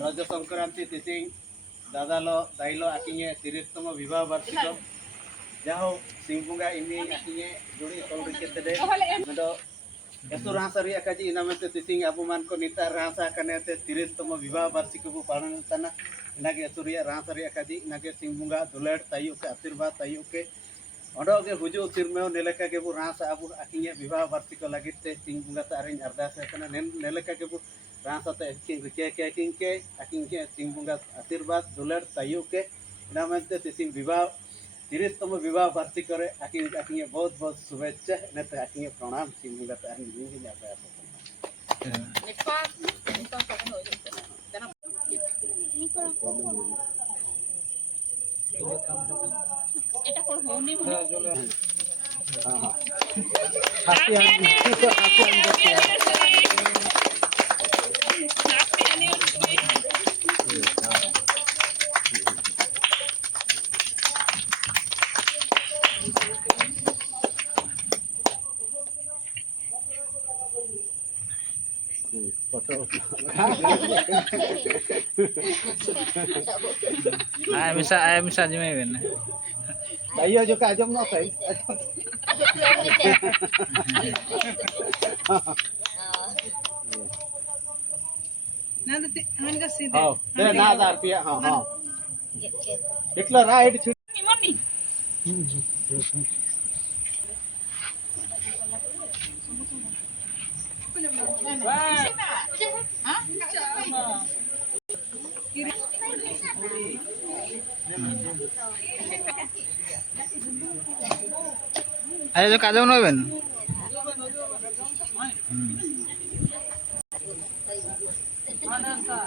रज संक्रांति तिथि दादालो दाइलो आकिंगे 30तम विवाह वार्षिक जाहो सिंगबुंगा इनी आकिंगे जुड़ी तोल रिकेते मदो एसो रासारी अकाजी इनामेते तिसिंग अबु मान को निता रासा कनेते 30तम विवाह वार्षिक बु पालन तना इनागे एसुरिया रासारी अकाजी इनागे सिंगबुंगा दुलड़ तायु के आशीर्वाद तायु के ओडोगे हुजु सिरमेव नेलेका के बु रासा अबु आकिंगे विवाह वार्षिक लागिते सिंगबुंगा तारिन अरदास कना नेलेका के बु रासा ते के आकिंगे सिंगबुंगा आशीर्वाद दुलड़ तायु के इनामेते तिसिंग विवाह 30तम विवाह वार्षिक करे आकिंगे बहुत बहुत शुभेच्छा नेते आकिंगे प्रणाम सिंगबुंगा तारिन निंगी जाता এটা কোন হউনি মনে हां हाथी photo Ay bisa aja main. Ayo juga aja mau apa? nanti hanga sida Oh, dia nada arpia, ha. Ikla right ni moni Ayo kaja mau ben. Insan naman.